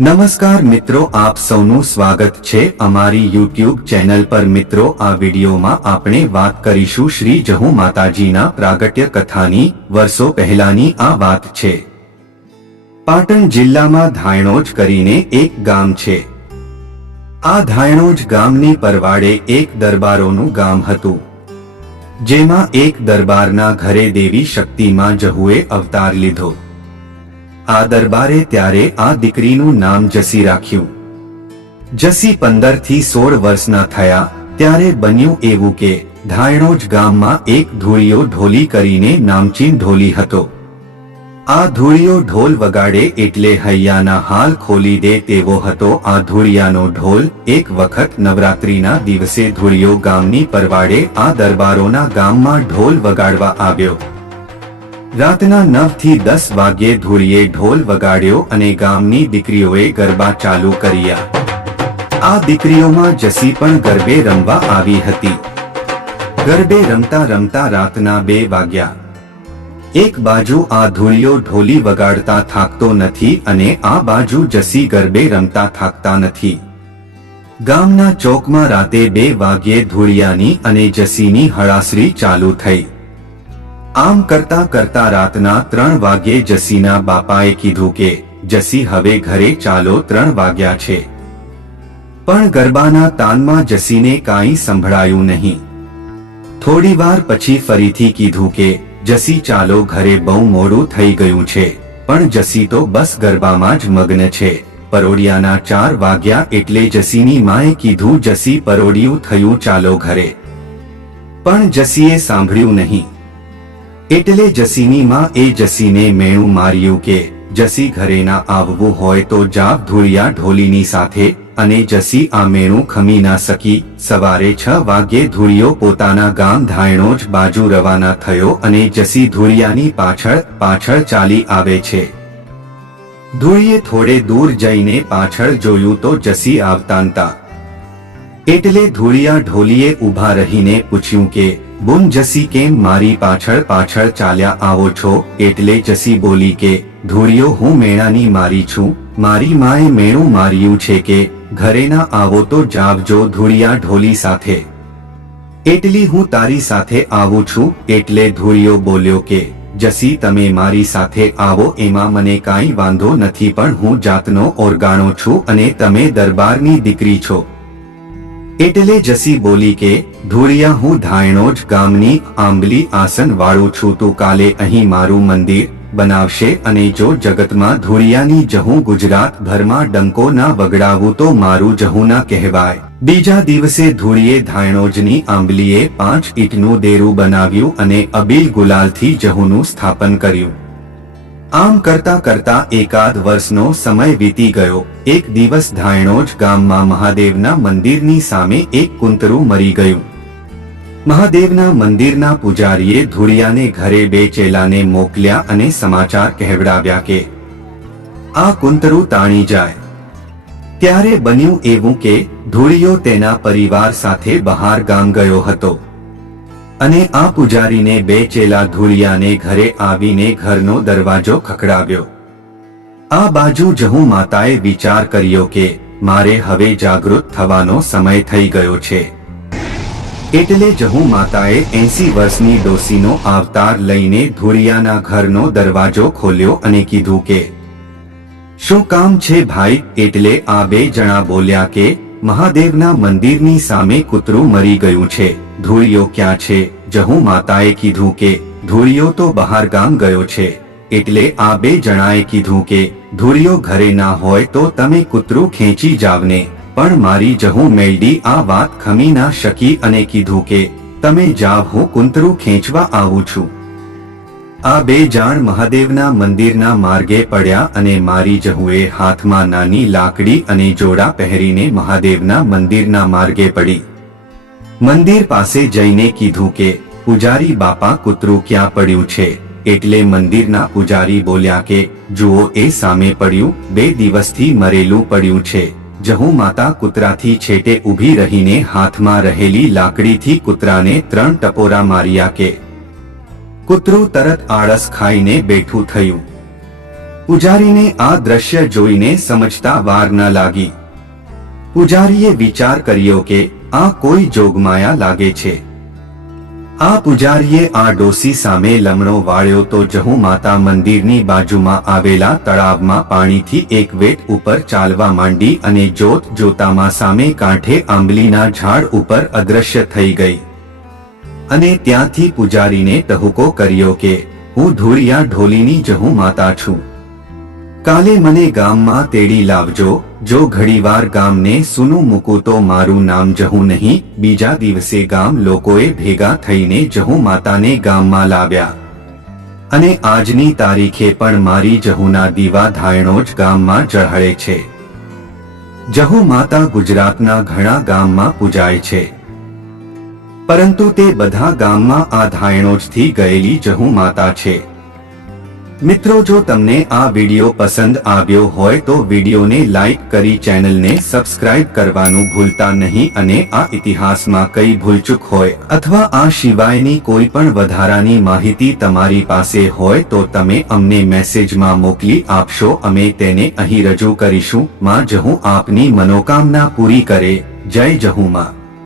નમસ્કાર મિત્રો, આપ સૌનું સ્વાગત છે અમારી યુટ્યુબ ચેનલ પર। મિત્રો, આ વિડીયોમાં આપણે વાત કરીશું શ્રી જહુ માતાજીના પ્રાગટ્ય કથાની। વર્ષો પહેલાની આ વાત છે। પાટણ જિલ્લામાં ધાયણોજ કરીને એક ગામ છે। આ ધાયણોજ ગામની પરવાડે એક દરબારોનું ગામ હતું, જેમાં એક દરબારના ઘરે દેવી શક્તિમાં જહુએ અવતાર લીધો। આ દરબારે ત્યારે આ દીકરીનું નામ જસી રાખ્યું। જસી 15 થી 16 વર્ષના થયા ત્યારે બન્યું એવું કે ધાયણોજ ગામમાં એક ધૂળિયો ઢોલી કરીને નામચીન ઢોલી હતો। આ ધૂળિયો ઢોલ વગાડે એટલે હૈયાના હાલ ખોલી દે તેવો હતો। આ ધૂળિયાનો ઢોલ એક વખત નવરાત્રિના દિવસે ધૂળિયો ગામની પરવાડે આ દરબારોના ગામમાં ઢોલ વગાડવા આવ્યો। રાતના 9 થી 10 વાગ્યે ધૂળીએ ઢોલ વગાડ્યો અને ગામની દીકરીઓએ ગરબા ચાલુ કર્યા। આ દીકરીઓમાં જસી પણ ગરબે રમવા આવી હતી। ગરબે રમતા રમતા રાતના 2 વાગ્યા। એક બાજુ આ ધૂળિયો ઢોલી વગાડતા થાકતો નથી અને આ બાજુ જસી ગરબે રમતા થાકતા નથી। ગામના ચોકમાં રાતે 2 વાગ્યે ધૂળિયાની અને જસીની હળાસરી ચાલુ થઈ। આમ કરતા કરતા રાતના 3 વાગ્યે જસીના બાપાએ કીધું કે જસી હવે ઘરે ચાલો, 3 વાગ્યા છે। પણ ગરબાના તાનમાં જસીને કાંઈ સંભળાયું નહીં। થોડી વાર પછી ફરીથી કીધું કે જસી ચાલો ઘરે, બહુ મોડું થઈ ગયું છે। પણ જસી તો બસ ગરબામાં જ મગ્ન છે। પરોડિયાના 4 વાગ્યા એટલે જસીની માએ કીધું જસી પરોડિયું થયું, ચાલો ઘરે। પણ જસીએ સાંભળ્યું નહીં। એટલે જસીની માં એ જસીને મેણું માર્યું કે જસી ઘરે ના આવવું હોય તો જાવ ધૂળિયા ઢોલીની સાથે। અને જસી આ મેણું ખમી ના સકી। સવારે 6 વાગ્યે ધૂળિયો પોતાના ગામ ધાયણોજ બાજુ રવાના થયો અને જસી ધૂળિયાની પાછળ પાછળ ચાલી આવે છે। ધૂળિયે થોડે દૂર જઈને પાછળ જોયું તો જસી આવતા નતા। એટલે ધૂળિયા ઢોલીએ ઊભા રહીને પૂછ્યું કે બુન જસી કેમ મારી પાછળ પાછળ ચાલ્યા આવો છો? એટલે જસી બોલી કે ધૂળિયો, હું મેણાની મારી છું। મારી માએ મેણું માર્યું છે કે ઘરે ના આવો તો જાવજો ધૂળિયા ઢોલી સાથે, એટલી હું તારી સાથે આવું છું। એટલે ધૂળિયો બોલ્યો કે જસી તમે મારી સાથે આવો એમાં મને કાંઈ વાંધો નથી, પણ હું જાતનો ઓરગાણો છું અને તમે દરબારની દીકરી છો। એટલે જસી બોલી કે ધૂળિયા, હું ધાયણોજ ગામની આંબલી આસન વાળું છું। તું કાલે અહીં મારું મંદિર બનાવશે અને જો જગતમાં ધૂળિયાની જહુ ગુજરાત ભરમાં ડંકો ના વગડાવું તો મારું જહુ ના કહેવાય। બીજા દિવસે ધૂળિયે ધાયણોજની આંબલીએ 5 ઈંટનું દેરું બનાવ્યું અને અબીલ ગુલાલથી જહુનું સ્થાપન કર્યું। આમ કરતા કરતા એકાદ વર્ષનો સમય વીતી ગયો। એક દિવસ ધાયણોજ ગામમાં મહાદેવના મંદિરની સામે એક કૂંતરું મરી ગયું। મહાદેવના મંદિરના પૂજારીએ ધૂળિયાને ઘરે 2 ચેલાને મોકલ્યા અને સમાચાર કહેવડાવ્યા કે આ કૂંતરું તાણી જાય। ત્યારે બન્યું એવું કે ધૂળિયો તેના પરિવાર સાથે બહાર ગામ ગયો હતો અને આ પૂજારીને 2 ચેલા ધૂળિયાને ઘરે આવીને ઘરનો દરવાજો ખખડાવ્યો। આ બાજુ જહુ માતાએ વિચાર કર્યો કે મારે હવે જાગૃત થવાનો સમય થઈ ગયો છે। એટલે જહુ માતાએ 80 વર્ષની ડોસીનો અવતાર લઈને ધૂળિયાના ઘરનો દરવાજો ખોલ્યો અને કીધું કે શું કામ છે ભાઈ? એટલે આ 2 જણા બોલ્યા કે મહાદેવના મંદિરની સામે કૂતરું મરી ગયું છે। ધૂળિયો ક્યાં છે? જહુ માતાએ કીધું કે ધૂળિયો તો બહાર ગામ ગયો છે। એટલે આ 2 જણાએ કીધું કે ધૂળિયો ઘરે ના હોય તો તમે કૂતરું ખેંચી જાવને। પણ મારી જહુ મેલડી આ વાત ખમી ના શકી અને કીધું કે તમે જાવ, હું કૂતરું ખેંચવા આવું છું। આ 2 જાણ મહાદેવના મંદિરના માર્ગે પડ્યા અને મારી જહુએ હાથમાં નાની લાકડી અને જોડા પહેરીને મહાદેવના મંદિરના માર્ગે પડી। મંદિર પાસે જઈને કીધું કે પૂજારી બાપા, કૂતરું ક્યાં પડ્યું છે? એટલે મંદિરના પૂજારી બોલ્યા કે જુઓ, એ સામે પડ્યું, 2 દિવસથી મરેલું પડ્યું છે। જહુ માતા કૂતરાથી છેટે ઊભી રહીને હાથમાં રહેલી લાકડીથી કૂતરાને 3 ટપોરા માર્યા કે કૂતરું તરત આળસ ખાઈને બેઠું થયું। પૂજારીને આ દ્રશ્ય જોઈને સમજતા વાર ન લાગી. પૂજારીએ વિચાર કર્યો કે આ કોઈ જોગમાયા લાગે છે. આ પૂજારીએ આ ડોસી સામે લમણો વાળ્યો તો જહુ માતા મંદિરની બાજુમાં આવેલા તળાવમાં પાણીથી એક વેટ ઉપર ચાલવા માંડી અને જોત જોતામાં સામે કાંઠે આંબલીના ઝાડ ઉપર અદ્રશ્ય થઈ ગઈ. અને ત્યાંથી પૂજારીને ટહુકો કર્યો કે હું ધૂળિયા ઢોલીની જહુ માતા છું. કાલે મને ગામમાં તેડી લાવજો. જો ઘડીવાર ગામને સૂનું મૂકું તો મારું નામ જહુ નહીં. બીજા દિવસે ગામ લોકોએ ભેગા થઈને જહુ માતાને ગામમાં લાવ્યા અને આજની તારીખે પણ મારી જહુના દીવા ધાયણો જ ગામમાં ઝળહળે છે. જહુ માતા ગુજરાતના ઘણા ગામમાં પૂજાય છે, પરંતુ તે બધા ગામમાં આ ધાયણોજથી ગયેલી જહુ માતા છે. મિત્રો, જો તમને આ વિડિયો પસંદ આવ્યો હોય તો વિડિયોને લાઈક કરી ચેનલને સબસ્ક્રાઇબ કરવાનું ભૂલતા નહીં અને આ ઇતિહાસમાં કઈ ભૂલચૂક હોય અથવા આ સિવાયની કોઈ પણ વધારાની માહિતી તમારી પાસે હોય તો તમે અમને મેસેજમાં મોકલી આપશો. અમે તેને અહીં રજૂ કરીશું. માં જહુ આપની મનોકામના પૂરી કરે. જય જહુ માં.